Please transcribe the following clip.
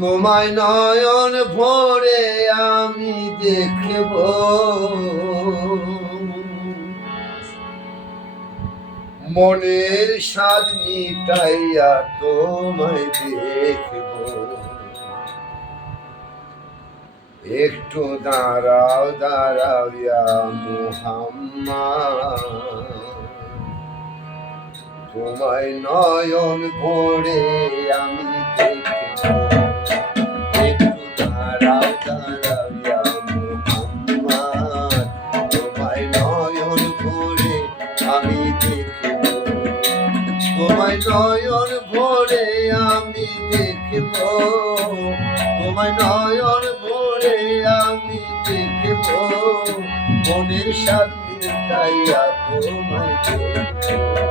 তোমায় নয়ন ভরে আমি দেখব। মনের স্বাদ মিটাইয়া তোমায় দেখব। একটু দাঁড়াও দাঁড়াও মুহাম্মদ। তোমায় নয়ন ভরে আমি আমি দেখব তোমায় নয়ন ভরে আমি দেখব। তোমায় নয়ন ভরে আমি দেখব। মনের স্বাদ মিটাইয়া তোমায়